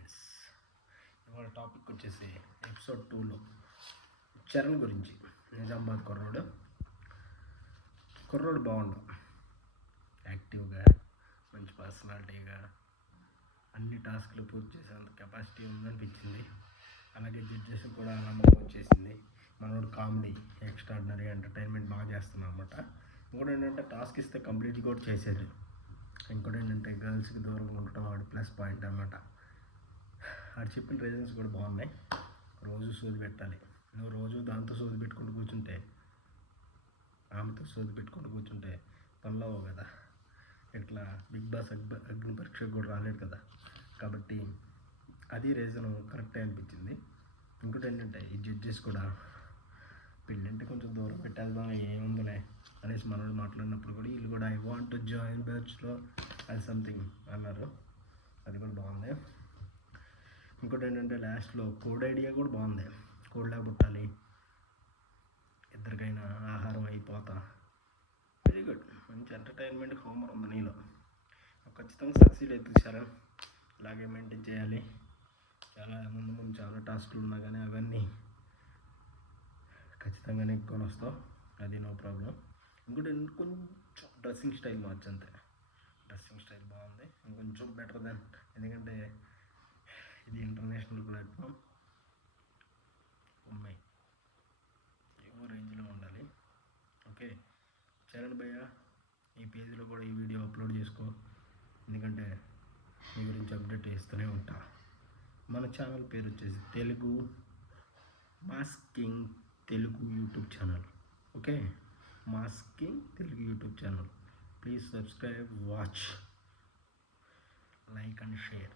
Friends, ఇవాళ topic వచ్చేసి episode 2లో చరణ్ గురించి. నిజామాబాద్ కుర్రోడు బాగుండు, యాక్టివ్గా, మంచి పర్సనాలిటీగా, అన్ని టాస్క్లు పూర్తి చేసేంత కెపాసిటీ ఉందనిపించింది. అలాగే జడ్జెస్ కూడా నమ్మకం వచ్చేసింది. మనోడు కామెడీ, ఎక్స్ట్రాడినరీ ఎంటర్టైన్మెంట్ బాగా చేస్తున్నాం అనమాట. ఇంకోటి ఏంటంటే టాస్క్ ఇస్తే కంప్లీట్ కూడా చేసేది. ఇంకోటి ఏంటంటే గర్ల్స్కి దూరంగా ఉండటం వాడు ప్లస్ పాయింట్ అనమాట. వాడు చెప్పిన రీజన్స్ కూడా బాగున్నాయి. రోజు సోది పెట్టాలి. నువ్వు రోజు దాంతో సోది పెట్టుకుంటూ కూర్చుంటే, ఆమెతో సోది పెట్టుకుంటూ కూర్చుంటే పనులవు కదా. ఇట్లా బిగ్ బాస్ అగ్ని పరీక్షకు కూడా రాలేదు కదా. కాబట్టి అది రీజన్ కరెక్టే అనిపించింది. ఇంకోటి ఏంటంటే ఈ జడ్జెస్ కూడా పెళ్ళంటే కొంచెం దూరం పెట్టేద్దాం ఏముందిలే అనేసి మనోడు మాట్లాడినప్పుడు కూడా వీళ్ళు కూడా ఐ వాంట్ టు జాయిన్ బ్యాచ్లో అది సంథింగ్ అన్నారు. అది కూడా బాగుంది. ఇంకోటి ఏంటంటే లాస్ట్లో కోడ్ ఐడియా కూడా బాగుంది. కోడ్లాగా పుట్టాలి, ఇద్దరికైనా ఆహారం అయిపోతా. వెరీ గుడ్, మంచి ఎంటర్టైన్మెంట్ హోమర్ ఉంది నీలో. ఖచ్చితంగా సక్సీడ్ అవుతుంది సార్. ఇలాగే మెయింటైన్ చేయాలి. చాలా ముందు చాలా టాస్క్లు ఉన్నా కానీ అవన్నీ ఖచ్చితంగా నెక్కుని వస్తావు. అది నో ప్రాబ్లం. ఇంకోటి కొంచెం డ్రెస్సింగ్ స్టైల్ మార్చంతే. డ్రెస్సింగ్ స్టైల్ బాగుంది, ఇంకొంచెం బెటర్ దాన్. ఎందుకంటే ఇది ఇంటర్నేషనల్ ప్లాట్ఫామ్. అమ్మాయి ఏవో రేంజ్లో ఉండాలి. ఓకే చరణ్ భయ్య, ఈ పేజీలో కూడా ఈ వీడియో అప్లోడ్ చేసుకో. ఎందుకంటే మీ గురించి అప్డేట్ చేస్తూనే ఉంటా. మన ఛానల్ పేరు వచ్చేసి Telugu masking Telugu YouTube channel. Okay, masking Telugu YouTube channel. Please subscribe, watch, like and share.